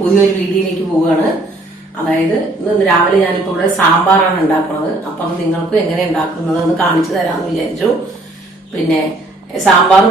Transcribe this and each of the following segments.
പുതിയൊരു വീഡിയോയിലേക്ക് പോവുകയാണ്. അതായത് ഇന്ന് രാവിലെ ഞാനിപ്പോൾ ഇവിടെ സാമ്പാറാണ് ഉണ്ടാക്കുന്നത്. അപ്പൊ അത് നിങ്ങൾക്ക് എങ്ങനെ ഉണ്ടാക്കുന്നത് എന്ന് കാണിച്ചു തരാമെന്ന് വിചാരിച്ചു. പിന്നെ സാമ്പാർ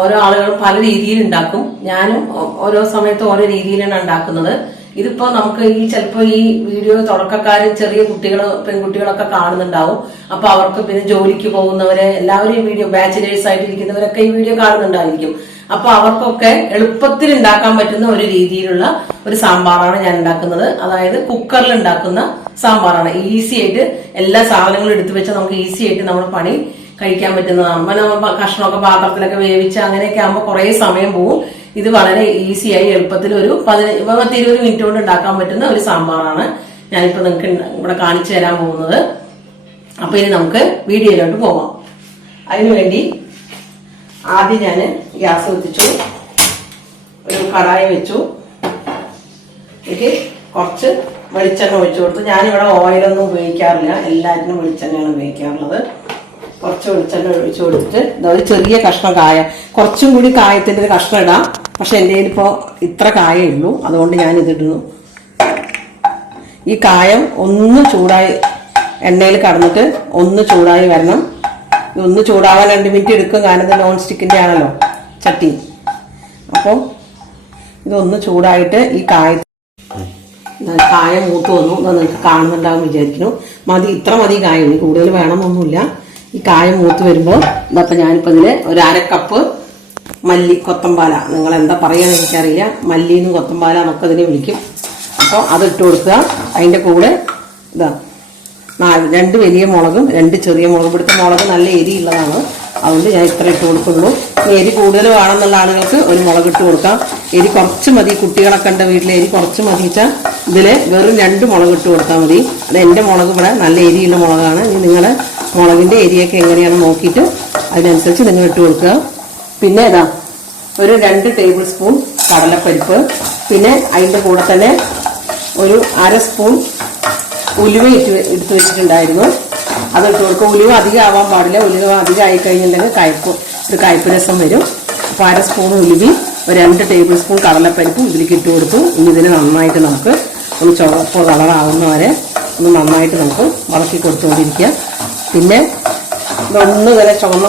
ഓരോ ആളുകളും പല രീതിയിൽ ഉണ്ടാക്കും. ഞാനും ഓരോ സമയത്ത് ഓരോ രീതിയിലാണ് ഉണ്ടാക്കുന്നത്. ഇതിപ്പോ നമുക്ക് ചിലപ്പോ ഈ വീഡിയോ തുടക്കക്കാരും ചെറിയ കുട്ടികൾ പെൺകുട്ടികളൊക്കെ കാണുന്നുണ്ടാവും. അപ്പൊ അവർക്ക് പിന്നെ ജോലിക്ക് പോകുന്നവരെ എല്ലാവരും ഈ വീഡിയോ ബാച്ചിലേഴ്സ് ആയിട്ടിരിക്കുന്നവരൊക്കെ ഈ വീഡിയോ കാണുന്നുണ്ടായിരിക്കും. അപ്പൊ അവർക്കൊക്കെ എളുപ്പത്തിൽ ഉണ്ടാക്കാൻ പറ്റുന്ന ഒരു രീതിയിലുള്ള ഒരു സാമ്പാറാണ് ഞാൻ ഉണ്ടാക്കുന്നത്. അതായത് കുക്കറിൽ ഉണ്ടാക്കുന്ന സാമ്പാറാണ്. ഈസി ആയിട്ട് എല്ലാ സാധനങ്ങളും എടുത്തു വെച്ച് നമുക്ക് ഈസി ആയിട്ട് നമ്മുടെ പണി കഴിക്കാൻ പറ്റുന്നതാണ്. നമ്മൾ കഷ്ണമൊക്കെ പാത്രത്തിലൊക്കെ വേവിച്ച് അങ്ങനെയൊക്കെ ആകുമ്പോൾ കുറെ സമയം പോകും. ഇത് വളരെ ഈസിയായി എളുപ്പത്തിൽ ഒരു 10-20 മിനിറ്റ് കൊണ്ട് ഉണ്ടാക്കാൻ പറ്റുന്ന ഒരു സാമ്പാറാണ് ഞാനിപ്പോ നിങ്ങൾക്ക് ഇവിടെ കാണിച്ചു തരാൻ പോകുന്നത്. അപ്പൊ ഇനി നമുക്ക് വീഡിയോയിലോട്ട് പോകാം. അതിനുവേണ്ടി ആദ്യം ഞാൻ ഗ്യാസ് കത്തിച്ചു, ഒരു കടായി വെച്ചു. എനിക്ക് കുറച്ച് വെളിച്ചെണ്ണ ഒഴിച്ചു കൊടുത്തു. ഞാനിവിടെ ഓയിലൊന്നും ഉപയോഗിക്കാറില്ല, എല്ലാറ്റിനും വെളിച്ചെണ്ണയാണ് ഉപയോഗിക്കാറുള്ളത്. കുറച്ച് വെളിച്ചെണ്ണ ഒഴിച്ചു കൊടുത്തിട്ട് ഒരു ചെറിയ കഷ്ണം കായ, കുറച്ചും കൂടി കായത്തിന്റെ ഒരു കഷ്ണം ഇടാം. പക്ഷെ എൻ്റെ കയ്യിലിപ്പോ ഇത്ര കായേ ഉള്ളൂ, അതുകൊണ്ട് ഞാൻ ഇതിടുന്നു. ഈ കായം ഒന്ന് ചൂടായി എണ്ണയിൽ കടന്നിട്ട് ഒന്ന് ചൂടായി വരണം. ഒന്ന് ചൂടാവാൻ 2 മിനിറ്റ് എടുക്കും, കാരണം ഇത് നോൺ സ്റ്റിക്കിന്റെ ആണല്ലോ ചട്ടി. അപ്പോൾ ഇതൊന്ന് ചൂടായിട്ട് ഈ കായം മൂത്ത് വന്നു. നിങ്ങൾക്ക് കാണുന്നുണ്ടാവും വിചാരിക്കുന്നു. ഇത്ര മതി കായം, കൂടുതൽ വേണമെന്നൊന്നുമില്ല. ഈ കായം മൂത്ത് വരുമ്പോൾ ഇതപ്പം ഞാനിപ്പോൾ ഇതിൽ ഒരു 1/2 കപ്പ് മല്ലി, കൊത്തമ്പാല, നിങ്ങൾ എന്താ പറയാന്ന് എനിക്കറിയില്ല, മല്ലിന്നും കൊത്തമ്പാല എന്നൊക്കെ ഇതിനെ വിളിക്കും. അപ്പോൾ അതിട്ട് കൊടുക്കുക. അതിൻ്റെ കൂടെ ഇതാ 2 വലിയ മുളകും 2 ചെറിയ മുളകും. ഇവിടുത്തെ മുളക് നല്ല എരിയുള്ളതാണ്, അതുകൊണ്ട് ഞാൻ ഇത്ര ഇട്ട് കൊടുക്കുള്ളൂ. എരി കൂടുതൽ വേണമെന്നുള്ള ആളുകൾക്ക് ഒരു മുളക് ഇട്ട് കൊടുക്കാം. എരി കുറച്ച് മതി, കുട്ടികളൊക്കെ ഉണ്ട് വീട്ടിൽ, എരി കുറച്ച് മതി വെച്ചാൽ ഇതിൽ വെറും 2 മുളക് ഇട്ട് കൊടുത്താൽ മതി. അത് എൻ്റെ മുളക് ഇവിടെ നല്ല എരിയുള്ള മുളകാണ്. ഇനി നിങ്ങളുടെ മുളകിൻ്റെ എരിയൊക്കെ എങ്ങനെയാണ് നോക്കിയിട്ട് അതിനനുസരിച്ച് നിങ്ങൾ ഇട്ട് കൊടുക്കുക. പിന്നെ ഇതാ ഒരു 2 ടേബിൾ സ്പൂൺ കടലപ്പരിപ്പ്, പിന്നെ അതിൻ്റെ കൂടെ തന്നെ ഒരു 1/2 സ്പൂൺ ഉലുവ എടുത്ത് വെച്ചിട്ടുണ്ടായിരുന്നു, അതിട്ട് കൊടുക്കുക. ഉലുവ അധികം ആവാൻ പാടില്ല, ഉലുവ അധികം ആയി കഴിഞ്ഞിട്ടുണ്ടെങ്കിൽ കയ്പ്പ് രസം വരും. അപ്പോൾ 1/2 സ്പൂൺ ഉലുവി, ഒരു 2 ടേബിൾ സ്പൂൺ കടലപ്പരിപ്പും ഇതിലേക്ക് ഇട്ട് കൊടുത്തു. ഇനി ഇതിന് നന്നായിട്ട് നമുക്ക് ഒന്ന് ചുവപ്പ് കളറാവുന്നവരെ ഒന്ന് നന്നായിട്ട് നമുക്ക് വളർത്തി കൊടുത്തുകൊണ്ടിരിക്കുക. പിന്നെ ഇതൊന്ന് ഇങ്ങനെ ചുവന്ന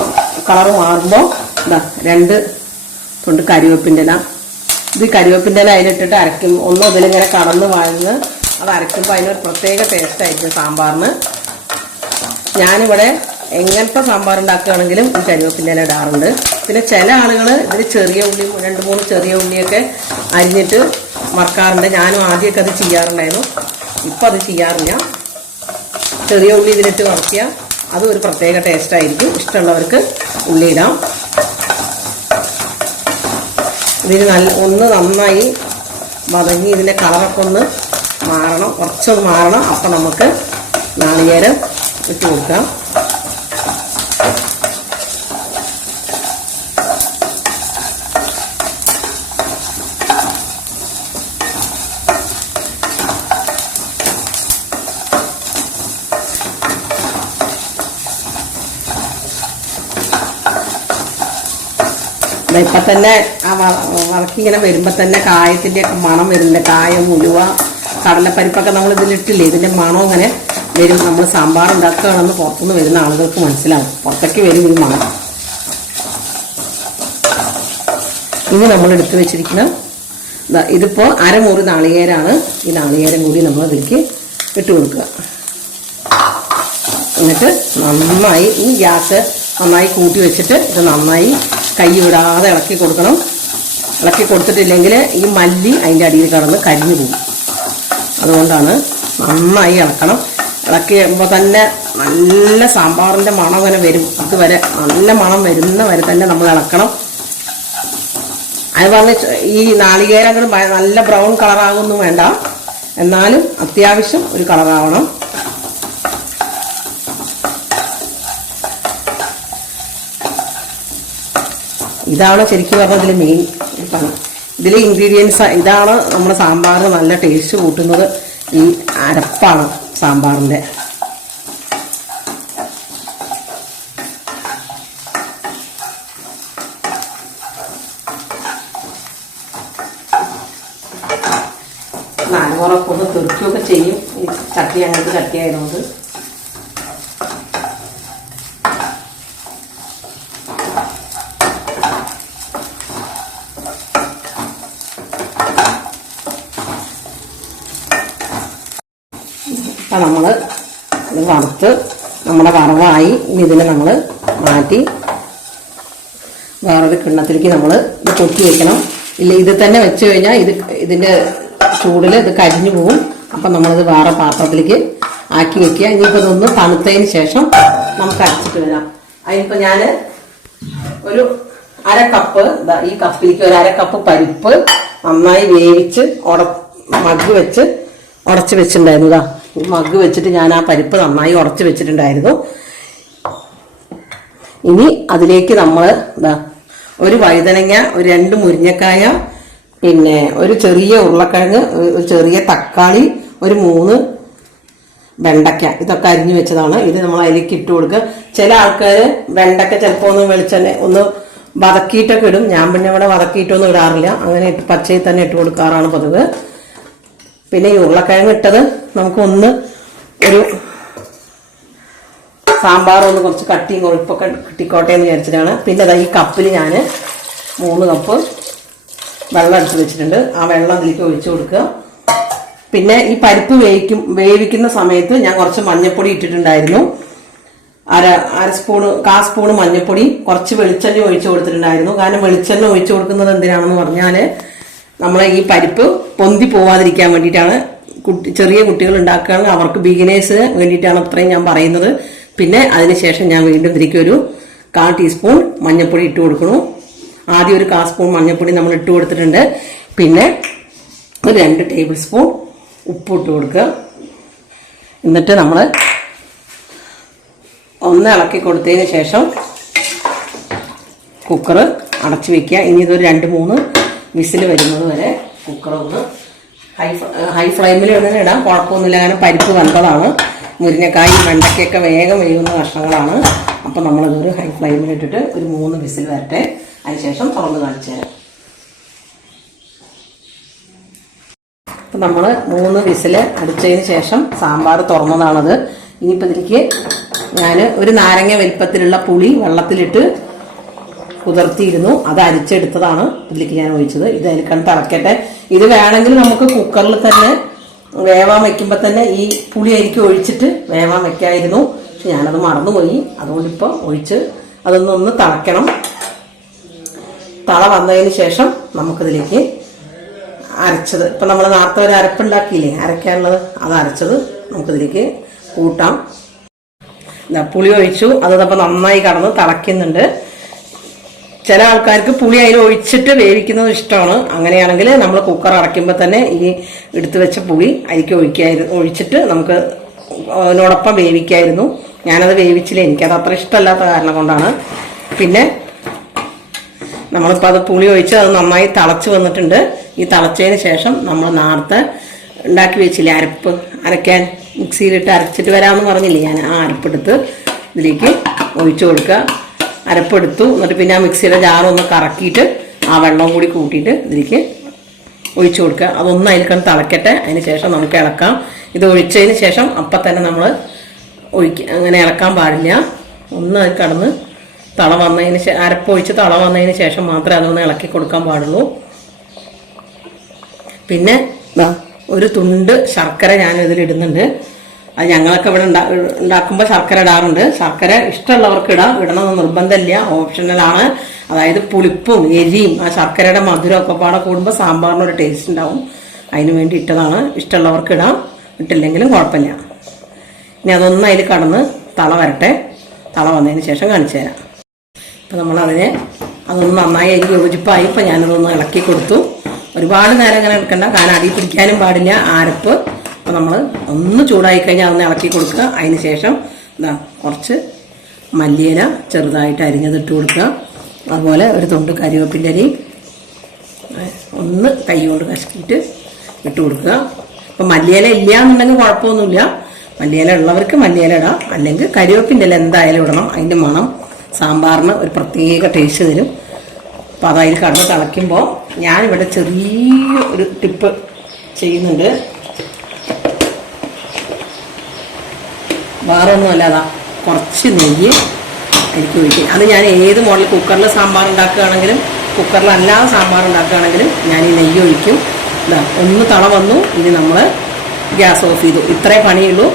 കളർ മാറുമ്പോൾ ഇതാ 2 തൊണ്ട് കരിവേപ്പിൻ്റെ ഇല. ഇത് കരിവേപ്പിൻ്റെ ഇല അതിലിട്ടിട്ട് അരയ്ക്കും. ഒന്നും ഇതിലിങ്ങനെ കടന്ന് വാഴുന്ന അത് അരയ്ക്കുമ്പോൾ അതിനൊരു പ്രത്യേക ടേസ്റ്റ് ആയിരിക്കും സാമ്പാറിന്. ഞാനിവിടെ എങ്ങനത്തെ സാമ്പാർ ഉണ്ടാക്കുകയാണെങ്കിലും ഈ കരിവേപ്പിൻ്റെ ഇല ഇടാറുണ്ട്. പിന്നെ ചില ആളുകൾ ഇതിൽ ചെറിയ ഉള്ളി 2-3 ചെറിയ ഉള്ളിയൊക്കെ അരിഞ്ഞിട്ട് മറക്കാറുണ്ട്. ഞാനും ആദ്യമൊക്കെ അത് ചെയ്യാറുണ്ടായിരുന്നു, ഇപ്പം അത് ചെയ്യാറില്ല. ചെറിയ ഉള്ളി ഇതിലിട്ട് വറക്കുക, അതും ഒരു പ്രത്യേക ടേസ്റ്റ് ആയിരിക്കും. ഇഷ്ടമുള്ളവർക്ക് ഉള്ളി ഇടാം. ഇതിന് ഒന്ന് നന്നായി വതങ്ങി ഇതിൻ്റെ കളറൊക്കെ ഒന്ന് മാറണം, കുറച്ചൊന്ന് മാറണം. അപ്പം നമുക്ക് നാളികേരം ഇട്ട് കൊടുക്കാം. ഇപ്പം തന്നെ ആ വറക്കിങ്ങനെ വരുമ്പോൾ തന്നെ കായത്തിൻ്റെയൊക്കെ മണം വരുന്നുണ്ട്. കായം, ഉലുവ, കടലപ്പരിപ്പൊക്കെ നമ്മൾ ഇതിലിട്ടില്ലേ, ഇതിൻ്റെ മണം ഇങ്ങനെ വരും. നമ്മൾ സാമ്പാർ ഉണ്ടാക്കുകയാണെന്ന് പുറത്തുനിന്ന് വരുന്ന ആളുകൾക്ക് മനസ്സിലാവും, പുറത്തേക്ക് വരും ഈ മണം. ഇനി നമ്മൾ എടുത്തു വെച്ചിരിക്കുന്ന ഇതിപ്പോൾ 1/2 മുറി നാളികേരമാണ്. ഈ നാളികേരം കൂടി നമ്മൾ ഇതിലേക്ക് ഇട്ട് കൊടുക്കുക. എന്നിട്ട് നന്നായി ഈ ഗ്യാസ് നന്നായി കൂട്ടി വെച്ചിട്ട് ഇത് നന്നായി കൈ വിടാതെ ഇളക്കി കൊടുക്കണം. ഇളക്കി കൊടുത്തിട്ടില്ലെങ്കിൽ ഈ മല്ലി അതിൻ്റെ അടിയിൽ കടന്ന് കരിഞ്ഞു പോകും. അതുകൊണ്ടാണ് നന്നായി ഇളക്കണം. ഇളക്കി കഴിയുമ്പോൾ തന്നെ നല്ല സാമ്പാറിൻ്റെ മണം അങ്ങനെ വരും. അതുവരെ നല്ല മണം വരുന്ന വരെ തന്നെ നമ്മൾ ഇളക്കണം. അത് പറഞ്ഞ് ഈ നാളികേരങ്ങൾ നല്ല ബ്രൗൺ കളറാകൊന്നും വേണ്ട, എന്നാലും അത്യാവശ്യം ഒരു കളറാവണം. ഇതാണ് ശരിക്കും പറഞ്ഞാൽ ഇതിൽ മെയിൻ പണി. ഇതിലെ ഇൻഗ്രീഡിയൻസ് ഇതാണ് നമ്മുടെ സാമ്പാറിന് നല്ല ടേസ്റ്റ് കൂട്ടുന്നത്. ഈ അരപ്പാണ് സാമ്പാറിൻ്റെ. തെറിക്കുകയൊക്കെ ചെയ്യും ഈ ചട്ടി, അങ്ങനത്തെ ചട്ടി ആയതുകൊണ്ട്. അപ്പം നമ്മൾ ഇത് വറുത്ത് നമ്മുടെ വറവായി. ഇനി ഇതിനെ നമ്മൾ മാറ്റി വേറൊരു കിണ്ണത്തിലേക്ക് നമ്മൾ ഇത് കൊത്തി വെക്കണം. ഇല്ല ഇത് തന്നെ വെച്ച് കഴിഞ്ഞാൽ ഇതിൻ്റെ ചൂടിൽ ഇത് കരിഞ്ഞു പോകും. അപ്പം നമ്മളിത് വേറെ പാത്രത്തിലേക്ക് ആക്കി വെക്കുക. ഇനിയിപ്പോൾ ഇതൊന്ന് തണുത്തതിന് ശേഷം നമുക്ക് അരച്ചിട്ട് വരാം. അതിനിപ്പോൾ ഞാൻ ഒരു 1/2 കപ്പ്, ഈ കപ്പിലേക്ക് ഒരു 1/2 കപ്പ് പരിപ്പ് നന്നായി വേവിച്ച് മഗ് വെച്ച് ഉടച്ച് വെച്ചിട്ടുണ്ടായിരുന്നു. ഈ മഗ് വെച്ചിട്ട് ഞാൻ ആ പരിപ്പ് നന്നായി ഉടച്ച് വെച്ചിട്ടുണ്ടായിരുന്നു. ഇനി അതിലേക്ക് നമ്മൾ ഒരു വഴുതനങ്ങ, ഒരു 2 മുരിങ്ങക്കായ, പിന്നെ ഒരു ചെറിയ ഉരുളക്കിഴങ്ങ്, ഒരു ചെറിയ തക്കാളി, ഒരു 3 വെണ്ടയ്ക്ക, ഇതൊക്കെ അരിഞ്ഞു വെച്ചതാണ്. ഇത് നമ്മൾ അതിലേക്ക് ഇട്ട് കൊടുക്കുക. ചില ആൾക്കാർ വെണ്ടയ്ക്ക ചിലപ്പോൾ ഒന്ന് വെളിച്ചെണ്ണ ഒന്ന് വതക്കിയിട്ടൊക്കെ ഇടും. ഞാൻ പിന്നെ ഇവിടെ വതക്കിയിട്ടൊന്നും ഇടാറില്ല, അങ്ങനെ പച്ചയിൽ തന്നെ ഇട്ട് കൊടുക്കാറാണ് പതിവ്. പിന്നെ ഈ ഉരുളക്കിഴങ്ങ് ഇട്ടത് നമുക്കൊന്ന് ഒരു സാമ്പാർ ഒന്ന് കുറച്ച് കട്ടിയും കൊഴുപ്പൊക്കെ കിട്ടിക്കോട്ടെ എന്ന് വിചാരിച്ചിട്ടാണ്. പിന്നെ ഈ കപ്പിൽ ഞാൻ 3 കപ്പ് വെള്ളം എടുത്ത് വെച്ചിട്ടുണ്ട്. ആ വെള്ളം അതിലേക്ക് ഒഴിച്ചു കൊടുക്കുക. പിന്നെ ഈ പരിപ്പ് വേവിക്കുന്ന സമയത്ത് ഞാൻ കുറച്ച് മഞ്ഞൾപ്പൊടി ഇട്ടിട്ടുണ്ടായിരുന്നു. അര സ്പൂണ്, 1/4 സ്പൂണ് മഞ്ഞൾപ്പൊടി, കുറച്ച് വെളിച്ചെണ്ണ ഒഴിച്ചു കൊടുത്തിട്ടുണ്ടായിരുന്നു. കാരണം വെളിച്ചെണ്ണ ഒഴിച്ചു കൊടുക്കുന്നത് എന്തിനാണെന്ന് പറഞ്ഞാൽ നമ്മളെ ഈ പരിപ്പ് പൊന്തി പോവാതിരിക്കാൻ വേണ്ടിയിട്ടാണ്. ചെറിയ കുട്ടികൾ ഉണ്ടാക്കുകയാണെങ്കിൽ അവർക്ക് ബിഗിനേഴ്സിന് വേണ്ടിയിട്ടാണ് അത്രയും ഞാൻ പറയുന്നത്. പിന്നെ അതിനുശേഷം ഞാൻ വീണ്ടും ഇതിലേക്ക് ഒരു 1/4 ടീസ്പൂൺ മഞ്ഞൾപ്പൊടി ഇട്ട് കൊടുക്കണു. ആദ്യം ഒരു 1/4 സ്പൂൺ മഞ്ഞൾപ്പൊടി നമ്മൾ ഇട്ട് കൊടുത്തിട്ടുണ്ട്. പിന്നെ ഒരു 2 ടേബിൾ സ്പൂൺ ഉപ്പ് ഇട്ട് കൊടുക്കുക. എന്നിട്ട് നമ്മൾ ഒന്ന് ഇളക്കി കൊടുത്തതിന് ശേഷം കുക്കർ അടച്ചു വെക്കുക. ഇനി ഇതൊരു 2-3 വിസിൽ വരുന്നത് വരെ കുക്കർ ഒന്ന് ഹൈ ഫ്ലെയിമിൽ തന്നെ ഇടാം, കുഴപ്പമൊന്നുമില്ല. കാരണം പരിപ്പ് വെന്തതാണ്. മുരിങ്ങക്കായും വെണ്ടയ്ക്കൊക്കെ വേഗം വേകുന്ന കഷ്ണങ്ങളാണ്. അപ്പം നമ്മളിതൊരു ഹൈ ഫ്ലെയിമിൽ ഇട്ടിട്ട് ഒരു 3 വിസിൽ വരട്ടെ. അതിനുശേഷം തുറന്ന് കാണിച്ചു തരാം. അപ്പം നമ്മൾ 3 വിസിൽ അടിച്ചതിന് ശേഷം സാമ്പാർ തുറന്നതാണത്. ഇനിയിപ്പോൾ ഇതിലേക്ക് ഞാൻ ഒരു നാരങ്ങ വലിപ്പത്തിലുള്ള പുളി വെള്ളത്തിലിട്ട് കുതിർത്തിയിരുന്നു, അത് അരിച്ചെടുത്തതാണ് ഇതിലേക്ക് ഞാൻ ഒഴിച്ചത്. ഇത് അതിലേക്കാണ് തിളക്കട്ടെ. ഇത് വേണമെങ്കിൽ നമുക്ക് കുക്കറിൽ തന്നെ വേവാൻ വെക്കുമ്പോൾ തന്നെ ഈ പുളി അരിക്ക് ഒഴിച്ചിട്ട് വേവാൻ വെക്കായിരുന്നു. പക്ഷെ ഞാനത് മറന്നുപോയി. അതുകൊണ്ടിപ്പോൾ ഒഴിച്ച് അതൊന്നൊന്ന് തിളയ്ക്കണം. തള വന്നതിന് ശേഷം നമുക്കിതിലേക്ക് അരച്ചത്, ഇപ്പം നമ്മൾ നേരത്തെ ഒരു അരപ്പുണ്ടാക്കിയില്ലേ അരയ്ക്കാനുള്ളത്, അത് അരച്ചത് നമുക്കിതിലേക്ക് കൂട്ടാം. പുളി ഒഴിച്ചു, അതപ്പോൾ നന്നായി കടന്ന് തിളയ്ക്കുന്നുണ്ട്. ചില ആൾക്കാർക്ക് പുളി അതിൽ ഒഴിച്ചിട്ട് വേവിക്കുന്നത് ഇഷ്ടമാണ്. അങ്ങനെയാണെങ്കിൽ നമ്മൾ കുക്കർ അടയ്ക്കുമ്പോൾ തന്നെ ഈ എടുത്തു വെച്ച പുളി അതിലേക്ക് ഒഴിച്ചിട്ട് നമുക്ക് അതിനോടൊപ്പം വേവിക്കായിരുന്നു. ഞാനത് വേവിച്ചില്ല, എനിക്കത് അത്ര ഇഷ്ടമല്ലാത്ത കാരണം കൊണ്ടാണ്. പിന്നെ നമ്മളിപ്പോൾ അത് പുളി ഒഴിച്ച് അത് നന്നായി തിളച്ച് വന്നിട്ടുണ്ട്. ഈ തിളച്ചതിന് ശേഷം നമ്മൾ നേരത്തെ ഉണ്ടാക്കി വെച്ചില്ലേ അരയ്ക്കാൻ, മിക്സിയിലിട്ട് അരച്ചിട്ട് വരാമെന്ന് പറഞ്ഞില്ലേ ഞാൻ, ആ അരപ്പെടുത്ത് ഇതിലേക്ക് ഒഴിച്ചു കൊടുക്കുക. അരപ്പെടുത്തു. എന്നിട്ട് പിന്നെ ആ മിക്സിയുടെ ജാറൊന്ന് കറക്കിയിട്ട് ആ വെള്ളം കൂടി കൂട്ടിയിട്ട് ഇതിലേക്ക് ഒഴിച്ചു കൊടുക്കുക. അതൊന്നും അതിൽ തിളക്കട്ടെ. അതിന് ശേഷം നമുക്ക് ഇളക്കാം. ഇത് ഒഴിച്ചതിന് ശേഷം അപ്പം തന്നെ നമ്മൾ അങ്ങനെ ഇളക്കാൻ പാടില്ല. ഒന്ന് അത് കടന്ന് തള വന്നതിന് അരപ്പൊഴിച്ച് തള വന്നതിന് ശേഷം മാത്രമേ അതൊന്ന് ഇളക്കി കൊടുക്കാൻ പാടുള്ളൂ. പിന്നെ ഒരു തുണ്ട് ശർക്കര ഞാൻ ഇതിലിടുന്നുണ്ട്. അത് ഞങ്ങളൊക്കെ ഇവിടെ ഉണ്ടാക്കുമ്പോൾ ശർക്കര ഇടാറുണ്ട്. ശർക്കര ഇഷ്ടമുള്ളവർക്ക് ഇടണമെന്ന് നിർബന്ധമില്ല, ഓപ്ഷണലാണ്. അതായത് പുളിപ്പും എരിയും ആ ശർക്കരയുടെ മധുരമൊക്കെ പാടെ കൂടുമ്പോൾ സാമ്പാറിനൊരു ടേസ്റ്റ് ഉണ്ടാവും. അതിന് വേണ്ടി ഇട്ടതാണ്. ഇഷ്ടമുള്ളവർക്ക് ഇടാം, ഇട്ടില്ലെങ്കിലും കുഴപ്പമില്ല. ഇനി അതൊന്നും അതിൽ കടന്ന് തള വരട്ടെ. തള വന്നതിന് ശേഷം കാണിച്ചു തരാം. അപ്പം അതൊന്ന് നന്നായി എനിക്ക് യോജിപ്പായി. ഇപ്പം ഞാനതൊന്ന് ഇളക്കി കൊടുത്തു. ഒരുപാട് നേരം ഇങ്ങനെ എടുക്കണ്ട, കാരണം അടി പിടിക്കാനും പാടില്ല അരപ്പ്. അപ്പോൾ നമ്മൾ ഒന്ന് ചൂടായി കഴിഞ്ഞാൽ അതൊന്ന് ഇളക്കി കൊടുക്കുക. അതിന് ശേഷം കുറച്ച് മല്ലിയില ചെറുതായിട്ട് അരിഞ്ഞതിട്ട് കൊടുക്കുക. അതുപോലെ ഒരു തൊണ്ട് കരിവേപ്പിൻ്റെ അരിയും ഒന്ന് കൈ കൊണ്ട് കശക്കിയിട്ട് ഇട്ട് കൊടുക്കുക. അപ്പം മല്ലിയില ഇല്ല എന്നുണ്ടെങ്കിൽ കുഴപ്പമൊന്നുമില്ല. മല്ലിയില ഉള്ളവർക്ക് മല്ലിയില ഇടാം, അല്ലെങ്കിൽ കരിവേപ്പിൻ്റെ ഇല എന്തായാലും ഇടണം. അതിൻ്റെ മണം സാമ്പാറിന് ഒരു പ്രത്യേക ടേസ്റ്റ് തരും. അപ്പം അതതിൽ കടന്ന് തിളയ്ക്കുമ്പോൾ ഞാനിവിടെ ചെറിയ ഒരു ടിപ്പ് ചെയ്യുന്നുണ്ട്. വേറെ ഒന്നുമല്ല, അതാ കുറച്ച് നെയ്യ് എനിക്ക് ഒഴിക്കും. അത് ഞാൻ ഏത് മോഡൽ കുക്കറിൽ സാമ്പാർ ഉണ്ടാക്കുകയാണെങ്കിലും കുക്കറിലല്ലാതെ സാമ്പാർ ഉണ്ടാക്കുകയാണെങ്കിലും ഞാൻ ഈ നെയ്യ് ഒഴിക്കും. ഇതാ ഒന്ന് തള വന്നു, ഇനി നമ്മൾ ഗ്യാസ് ഓഫ് ചെയ്തു. ഇത്രേ പണിയുള്ളൂ.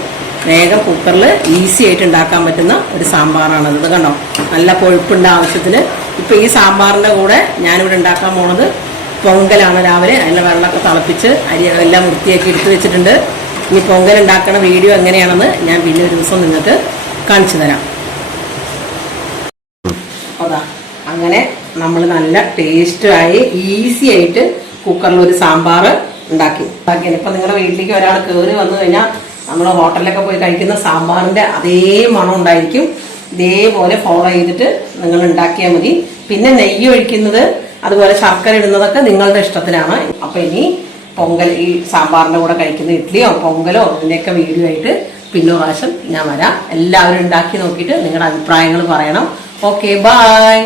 വേഗം കുക്കറിൽ ഈസി ആയിട്ട് ഉണ്ടാക്കാൻ പറ്റുന്ന ഒരു സാമ്പാറാണത്. ഇത് കണ്ടോ, നല്ല കൊഴുപ്പുണ്ട് ആവശ്യത്തിന്. ഇപ്പം ഈ സാമ്പാറിൻ്റെ കൂടെ ഞാനിവിടെ ഉണ്ടാക്കാൻ പോണത് പൊങ്കലാണ്. രാവിലെ അതിൻ്റെ വെള്ളമൊക്കെ തിളപ്പിച്ച് അരി എല്ലാം വൃത്തിയാക്കി എടുത്ത് വെച്ചിട്ടുണ്ട്. ഇനി പൊങ്കൽ ഉണ്ടാക്കുന്ന വീഡിയോ എങ്ങനെയാണെന്ന് ഞാൻ പിന്നെ ഒരു ദിവസം നിങ്ങൾക്ക് കാണിച്ചു തരാം. അതാ അങ്ങനെ നമ്മൾ നല്ല ടേസ്റ്റായി ഈസി ആയിട്ട് കുക്കറിൽ ഒരു സാമ്പാർ ഉണ്ടാക്കിയത്. ഇപ്പം നിങ്ങളുടെ വീട്ടിലേക്ക് ഒരാൾ കയറി വന്നു കഴിഞ്ഞാൽ നമ്മൾ ഹോട്ടലിലൊക്കെ പോയി കഴിക്കുന്ന സാമ്പാറിൻ്റെ അതേ മണം ഉണ്ടായിരിക്കും. ഇതേപോലെ ഫോളോ ചെയ്തിട്ട് നിങ്ങൾ ഉണ്ടാക്കിയാൽ മതി. പിന്നെ നെയ്യ് ഒഴിക്കുന്നത് അതുപോലെ ശർക്കര ഇടുന്നതൊക്കെ നിങ്ങളുടെ ഇഷ്ടത്തിലാണ്. അപ്പം ഇനി പൊങ്കൽ ഈ സാമ്പാറിൻ്റെ കൂടെ കഴിക്കുന്ന ഇഡ്ഡലിയോ പൊങ്കലോ ഇതിൻ്റെയൊക്കെ വീഡിയോ ആയിട്ട് പിന്നെ പ്രാവശ്യം ഞാൻ വരാം. എല്ലാവരും ഉണ്ടാക്കി നോക്കിയിട്ട് നിങ്ങളുടെ അഭിപ്രായങ്ങൾ പറയണം. Okay, by.